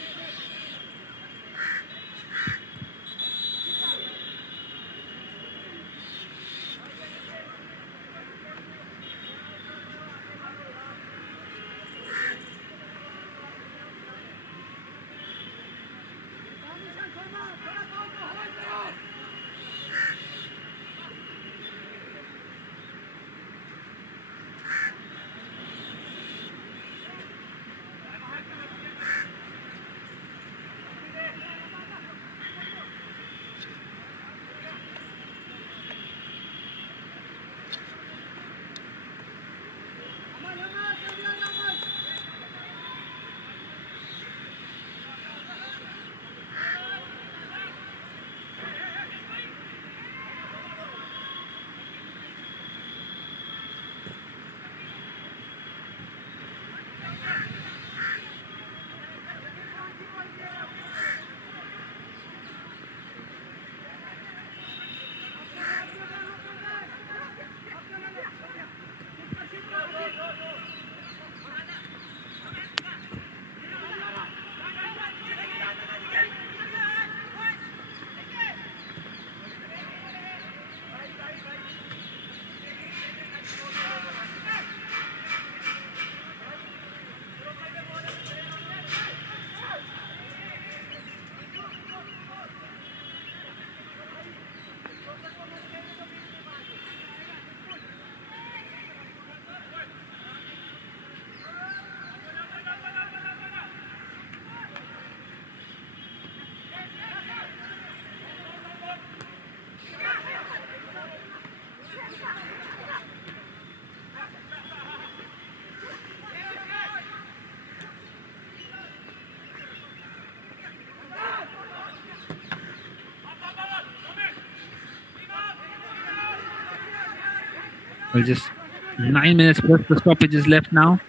Well, just 9 minutes plus the stoppages left now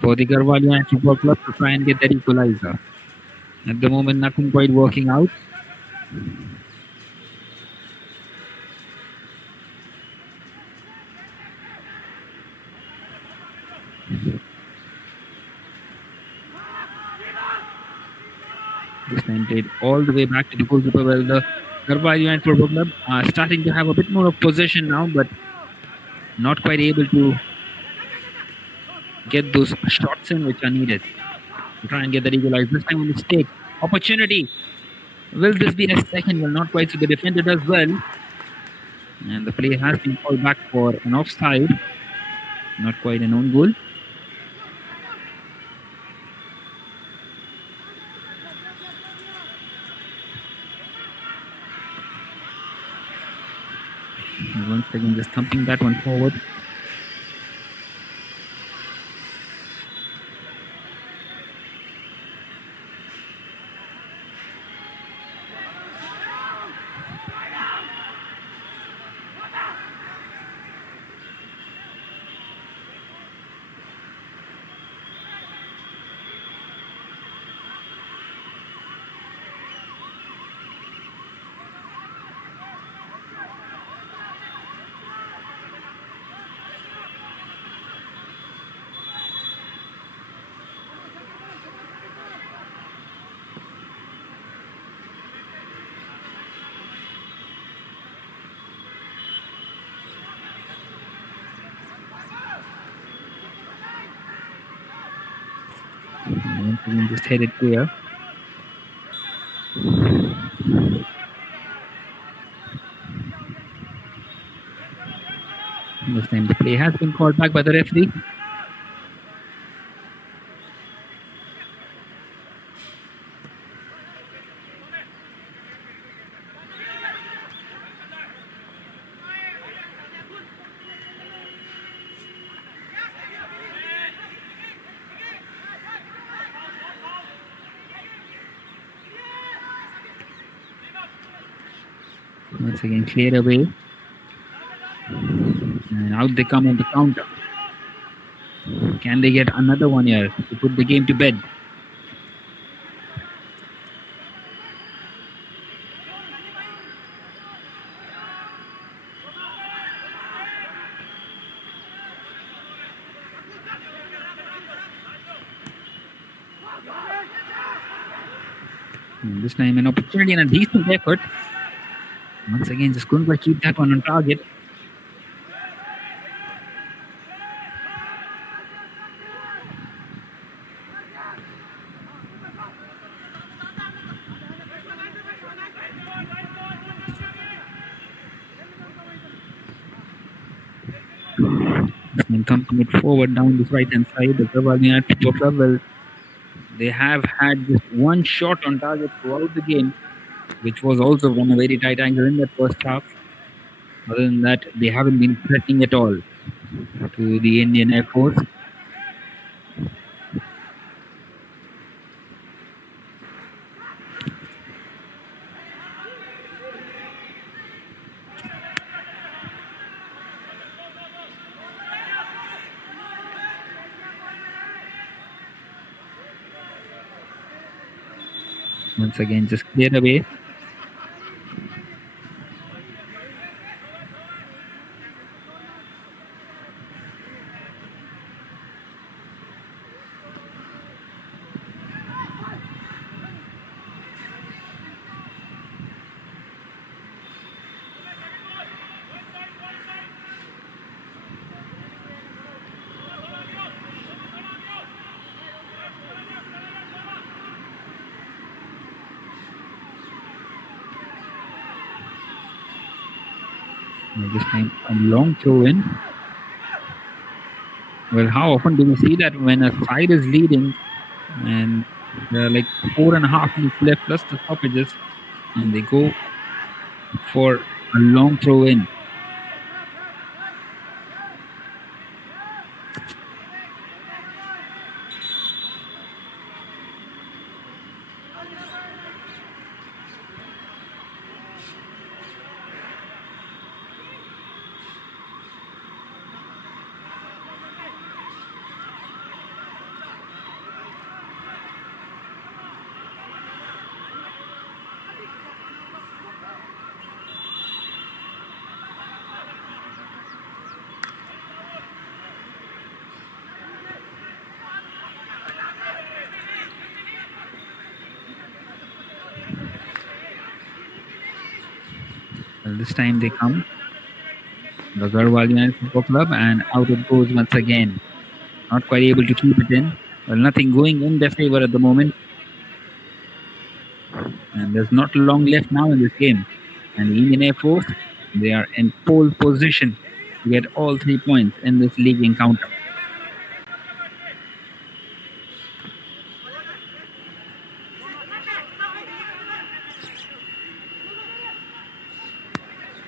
for the Garhwal United Football Club to try and get that equalizer. At the moment, nothing quite working out. This time played all the way back to the goalkeeper. Well, the Garhwal United Football Club are starting to have a bit more of possession now, but not quite able to get those shots in which are needed to try and get that equalizer. This time a mistake. Opportunity. Will this be a second? Well, not quite. So the defender does well. And the play has been called back for an offside. Not quite an own goal. And once again, just thumping that one forward. And once again, just headed clear. This time the play has been called back by the referee. Once again, cleared away. And out they come on the counter. Can they get another one here to put the game to bed? And this time an opportunity and a decent effort. Once again, just couldn't quite keep that one on target. And thumping it forward down this right hand side. The Garhwal United Football Club, well, they have had just one shot on target throughout the game, which was also from a very tight angle in that first half. Other than that, they haven't been threatening at all to the Indian Air Force. Once again, just cleared away. This time a long throw in. Well, how often do we see that when a side is leading and there are like 4.5 minutes left plus the stoppages and they go for a long throw in? This time they come, the Garhwal United Football Club, and out it goes once again. Not quite able to keep it in. Well, nothing going in their favor at the moment. And there's not long left now in this game. And the Indian Air Force, they are in pole position to get all 3 points in this league encounter.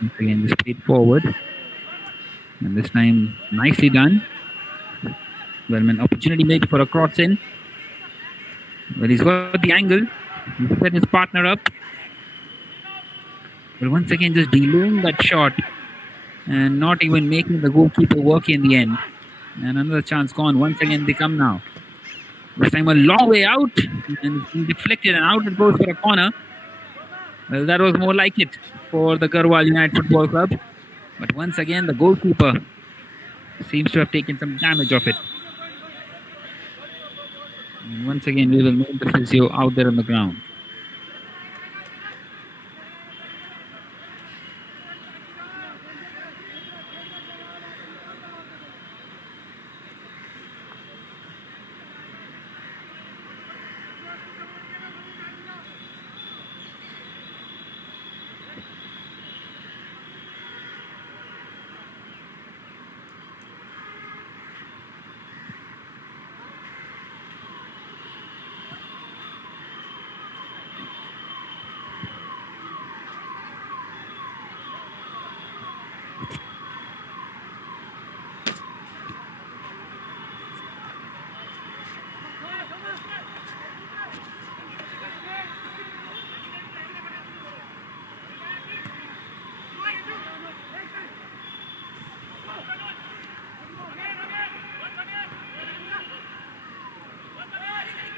Once again, just played forward. And this time, nicely done. Well, an opportunity made for a cross in. Well, he's got the angle. He set his partner up. But once again, just delaying that shot and not even making the goalkeeper work in the end. And another chance gone. Once again, they come now. This time a long way out and it's been deflected and out it goes for a corner. Well, that was more like it for the Garhwal United Football Club. But once again, the goalkeeper seems to have taken some damage of it. And once again, we will move the physio out there on the ground.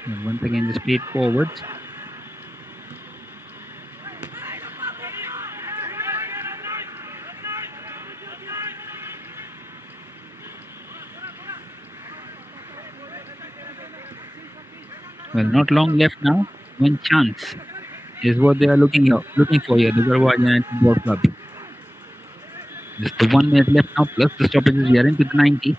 And once again, just played forward. Well, not long left now. One chance is what they are looking for here, the Garhwal United Football Club. Just the 1 minute left now, plus the stoppages. We are into the 90.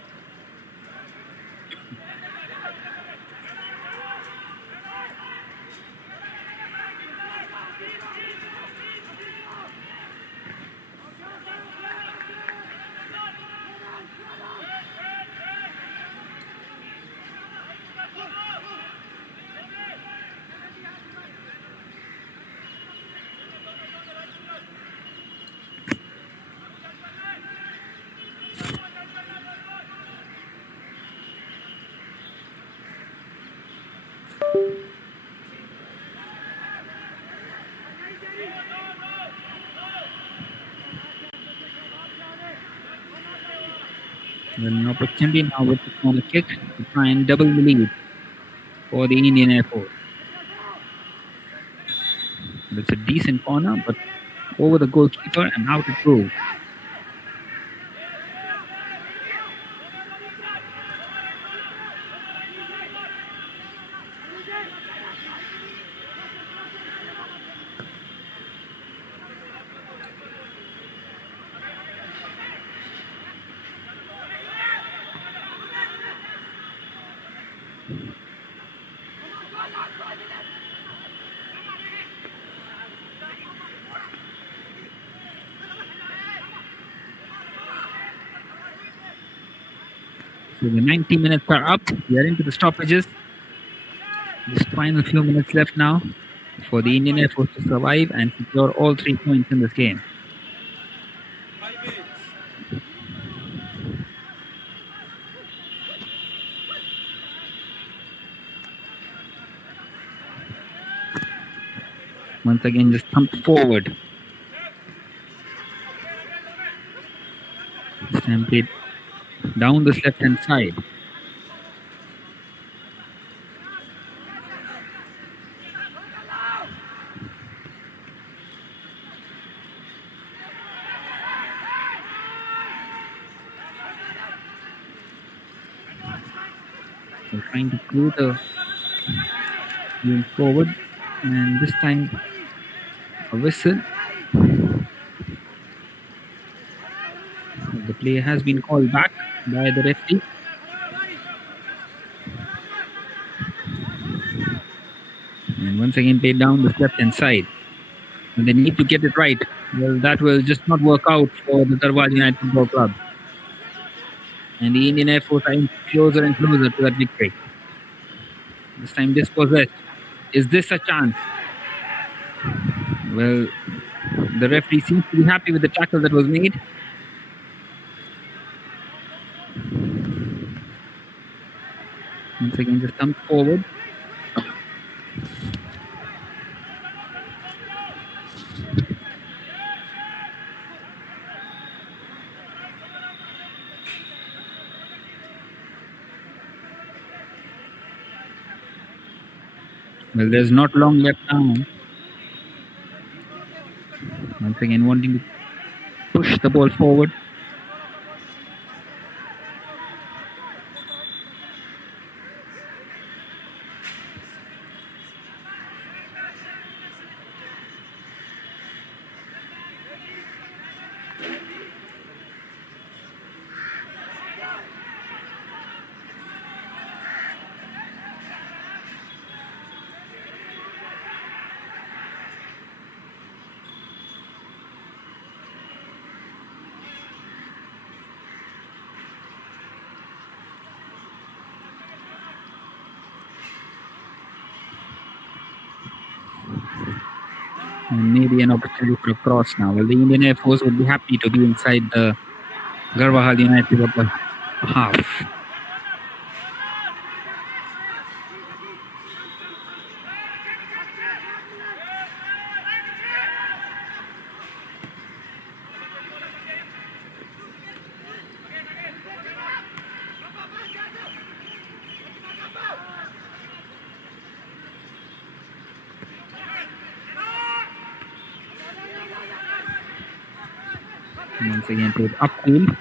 An opportunity now with the corner kick to try and double the lead for the Indian Air Force. It's a decent corner, but over the goalkeeper and out it goes. So the 90 minutes are up. We are into the stoppages. Just final few minutes left now for the Indian Air Force to survive and secure all 3 points in this game. Once again, just thumped forward. This time played down this left-hand side. So trying to create a game forward, and this time a whistle. The play has been called back by the referee. And once again played down the left hand side. And they need to get it right. Well, that will just not work out for the GARHWAL United Football Club. And the Indian Air Force are closer and closer to that victory. This time dispossessed. Is this a chance? Well, the referee seems to be happy with the tackle that was made. Once again, just thumped forward. Well, there's not long left now. Once again, wanting to push the ball forward. And maybe an opportunity for a cross now. Well, the Indian Air Force would be happy to be inside the GARHWAL United of the half. Once again played upfield.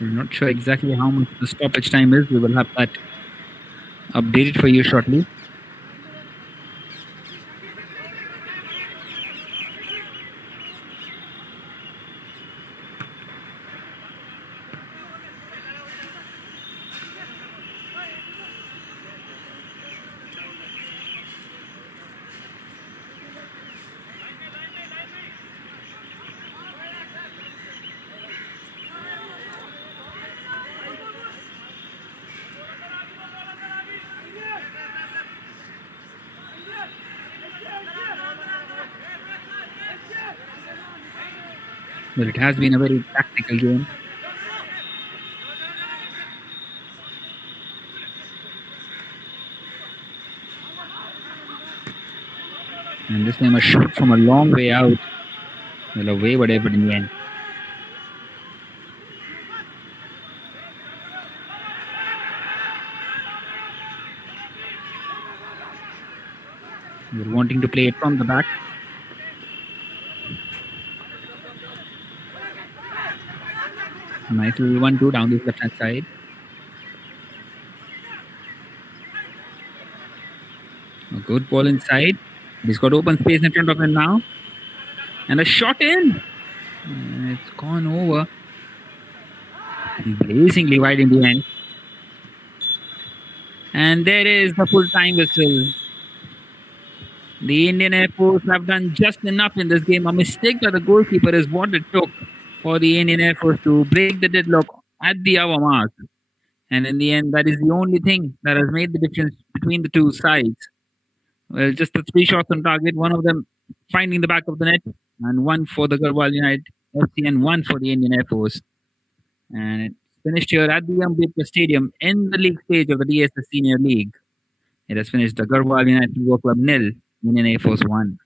I'm not sure exactly how much the stoppage time is. We will have that updated for you shortly. Well, it has been a very tactical game. And this time a shot from a long way out. Well, a way whatever in the end. We're wanting to play it from the back. Nice little 1-2 down this left hand side. A good ball inside. He's got open space in front of him now. And a shot in. And it's gone over. Blazingly wide in the end. And there is the full time whistle. The Indian Air Force have done just enough in this game. A mistake by the goalkeeper is what it took for the Indian Air Force to break the deadlock at the hour mark. And in the end, that is the only thing that has made the difference between the two sides. Well, just the 3 shots on target, one of them finding the back of the net, and one for the GARHWAL United FC and one for the Indian Air Force. And it's finished here at the Ambedkar Stadium in the league stage of the DSA Senior League. It has finished the GARHWAL United Football Club 0, Indian Air Force 1.